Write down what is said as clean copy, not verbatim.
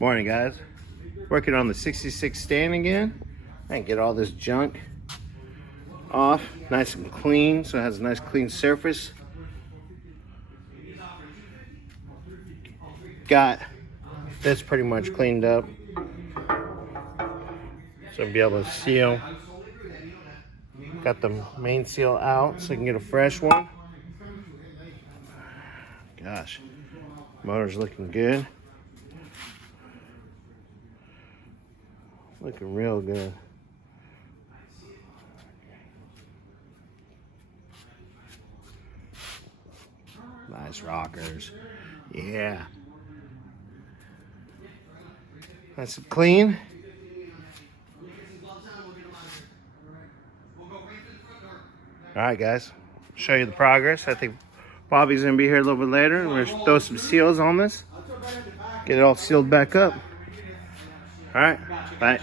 Morning, guys. Working on the 66 stand again. I can get all this junk off nice and clean, so it has a nice clean surface. Got this pretty much cleaned up, so I'll be able to seal. Got the main seal out so I can get a fresh one. Gosh, motor's looking good. Looking real good. Nice rockers. Yeah. Nice and clean. Alright, guys. Show you the progress. I think Bobby's going to be here a little bit later. We're going to throw some seals on this. Get it all sealed back up. Alright. Bye.